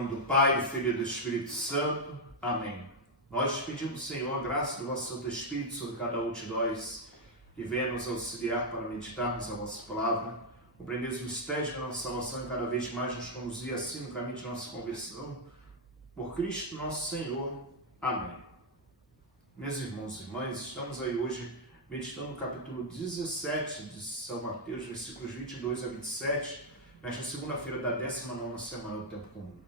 nome do Pai, do Filho e do Espírito Santo. Amém. Nós pedimos, Senhor, a graça do vosso Santo Espírito sobre cada um de nós, que venha nos auxiliar para meditarmos a vossa palavra, compreender os mistérios da nossa salvação e cada vez mais nos conduzir assim no caminho de nossa conversão. Por Cristo nosso Senhor. Amém. Meus irmãos e irmãs, estamos aí hoje meditando no capítulo 17 de São Mateus, versículos 22 a 27, nesta segunda-feira da 19ª semana do Tempo Comum.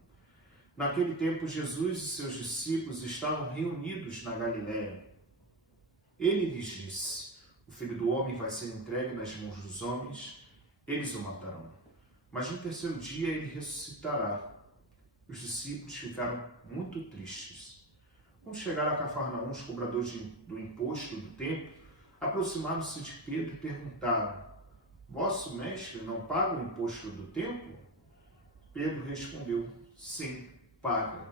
Naquele tempo, Jesus e seus discípulos estavam reunidos na Galiléia. Ele lhes disse: o Filho do Homem vai ser entregue nas mãos dos homens, eles o matarão. Mas no terceiro dia ele ressuscitará. Os discípulos ficaram muito tristes. Quando chegaram a Cafarnaum, os cobradores do imposto do templo aproximaram-se de Pedro e perguntaram: vosso mestre não paga o imposto do templo? Pedro respondeu: sim, paga.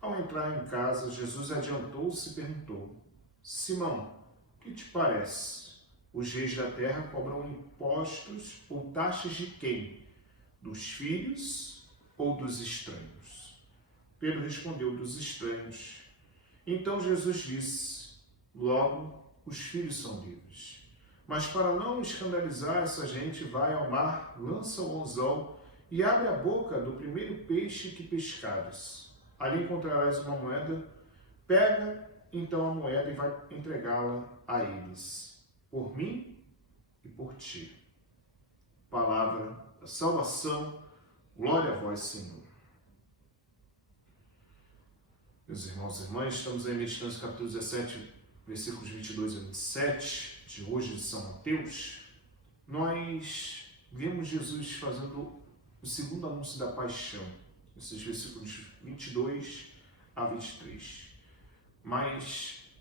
Ao entrar em casa, Jesus adiantou-se e perguntou: Simão, que te parece? Os reis da terra cobram impostos ou taxas de quem? Dos filhos ou dos estranhos? Pedro respondeu: dos estranhos. Então Jesus disse: logo, os filhos são livres. Mas para não escandalizar essa gente, vai ao mar, lança o anzol e abre a boca do primeiro peixe que pescares. Ali encontrarás uma moeda, pega então a moeda e vai entregá-la a eles, por mim e por ti. Palavra da salvação, glória a vós, Senhor. Meus irmãos e irmãs, estamos aí meditando no capítulo 17, versículos 22 a 27, de hoje de São Mateus. Nós vemos Jesus fazendo o segundo anúncio da paixão, esses versículos 22 a 23. Mas,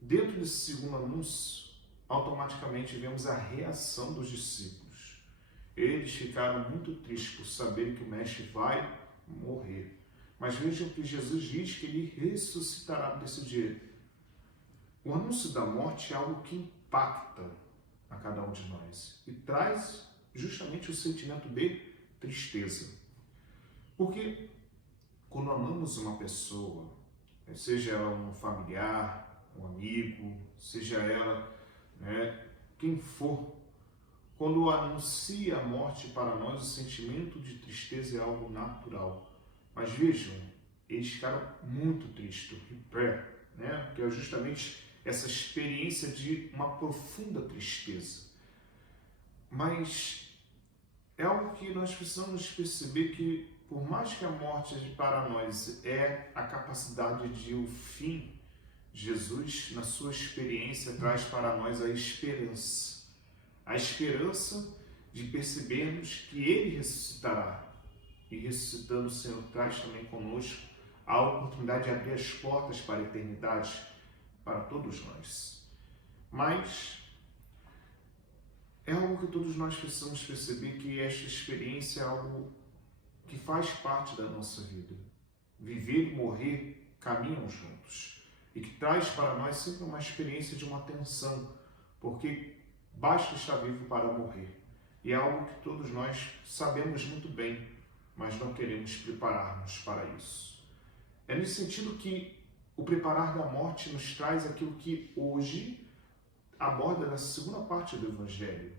dentro desse segundo anúncio, automaticamente vemos a reação dos discípulos. Eles ficaram muito tristes por saberem que o Mestre vai morrer. Mas vejam que Jesus diz que ele ressuscitará desse dia. O anúncio da morte é algo que impacta a cada um de nós e traz justamente o sentimento de tristeza. Porque quando amamos uma pessoa, seja ela um familiar, um amigo, seja ela quem for, quando anuncia a morte para nós, o sentimento de tristeza é algo natural. Mas vejam, eles ficaram muito tristes, que é justamente essa experiência de uma profunda tristeza. Mas é algo que nós precisamos perceber que, por mais que a morte para nós é a capacidade de o fim, Jesus, na sua experiência, traz para nós a esperança. A esperança de percebermos que Ele ressuscitará. E ressuscitando, o Senhor traz também conosco a oportunidade de abrir as portas para a eternidade para todos nós. Mas é algo que todos nós precisamos perceber, que esta experiência é algo que faz parte da nossa vida. Viver e morrer caminham juntos. E que traz para nós sempre uma experiência de uma tensão, porque basta estar vivo para morrer. E é algo que todos nós sabemos muito bem, mas não queremos preparar-nos para isso. É nesse sentido que o preparar da morte nos traz aquilo que hoje aborda na segunda parte do Evangelho,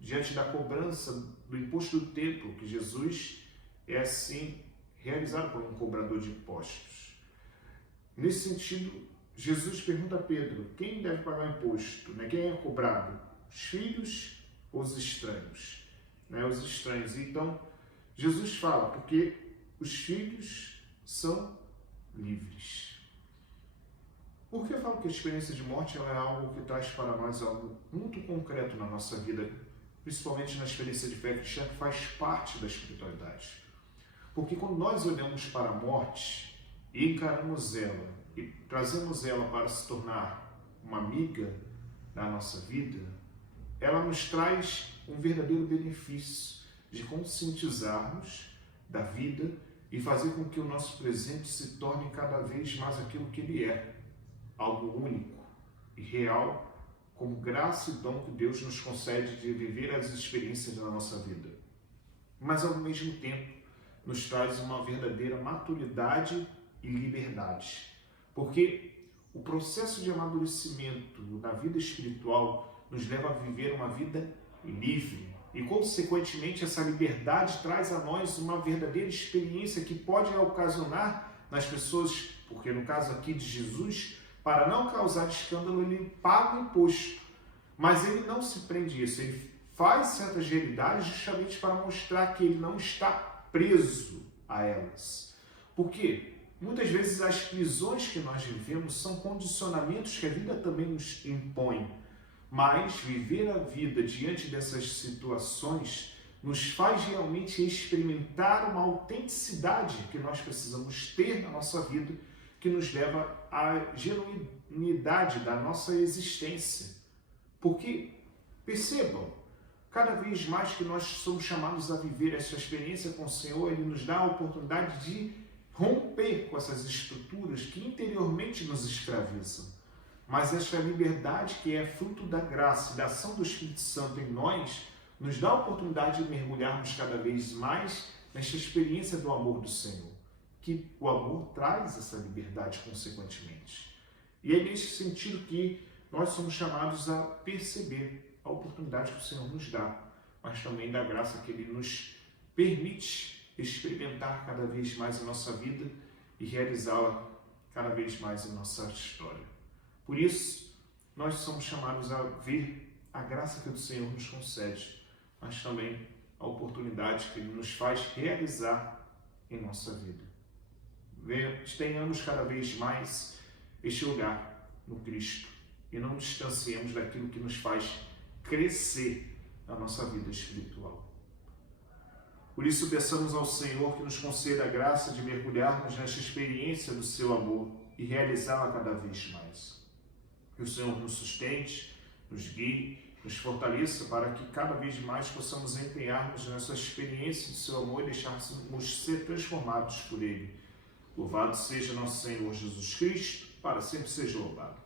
diante da cobrança do imposto do templo, que Jesus é assim realizado por um cobrador de impostos. Nesse sentido, Jesus pergunta a Pedro: quem deve pagar o imposto? Quem é cobrado? Os filhos ou os estranhos? Os estranhos. Então, Jesus fala, porque os filhos são livres. Por que eu falo que a experiência de morte é algo que traz para nós algo muito concreto na nossa vida, principalmente na experiência de fé cristã, que faz parte da espiritualidade? Porque quando nós olhamos para a morte e encaramos ela e trazemos ela para se tornar uma amiga da nossa vida, ela nos traz um verdadeiro benefício de conscientizarmos da vida e fazer com que o nosso presente se torne cada vez mais aquilo que ele é, algo único e real, como graça e dom que Deus nos concede de viver as experiências da nossa vida. Mas ao mesmo tempo, nos traz uma verdadeira maturidade e liberdade. Porque o processo de amadurecimento na vida espiritual nos leva a viver uma vida livre. E, consequentemente, essa liberdade traz a nós uma verdadeira experiência que pode ocasionar nas pessoas, porque no caso aqui de Jesus, para não causar escândalo, ele paga o imposto. Mas ele não se prende a isso, ele faz certas realidades justamente para mostrar que ele não está preso a elas. Por quê? Muitas vezes as prisões que nós vivemos são condicionamentos que a vida também nos impõe. Mas viver a vida diante dessas situações nos faz realmente experimentar uma autenticidade que nós precisamos ter na nossa vida, que nos leva à genuinidade da nossa existência. Porque, percebam, cada vez mais que nós somos chamados a viver essa experiência com o Senhor, Ele nos dá a oportunidade de romper com essas estruturas que interiormente nos escravizam. Mas esta liberdade que é fruto da graça e da ação do Espírito Santo em nós, nos dá a oportunidade de mergulharmos cada vez mais nesta experiência do amor do Senhor. Que o amor traz essa liberdade consequentemente. E é nesse sentido que nós somos chamados a perceber a oportunidade que o Senhor nos dá, mas também da graça que Ele nos permite experimentar cada vez mais a nossa vida e realizá-la cada vez mais em nossa história. Por isso, nós somos chamados a ver a graça que o Senhor nos concede, mas também a oportunidade que Ele nos faz realizar em nossa vida. Tenhamos cada vez mais este lugar no Cristo e não nos distanciemos daquilo que nos faz crescer na nossa vida espiritual. Por isso, peçamos ao Senhor que nos conceda a graça de mergulharmos nesta experiência do seu amor e realizá-la cada vez mais. Que o Senhor nos sustente, nos guie, nos fortaleça para que cada vez mais possamos empenhar-nos nessa experiência do seu amor e deixarmos ser transformados por Ele. Louvado seja nosso Senhor Jesus Cristo, para sempre seja louvado.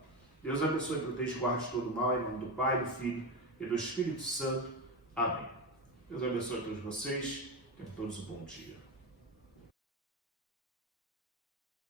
Deus abençoe e proteja e guarde todo o mal, em nome do Pai, do Filho e do Espírito Santo. Amém. Deus abençoe a todos vocês. Tenham todos um bom dia.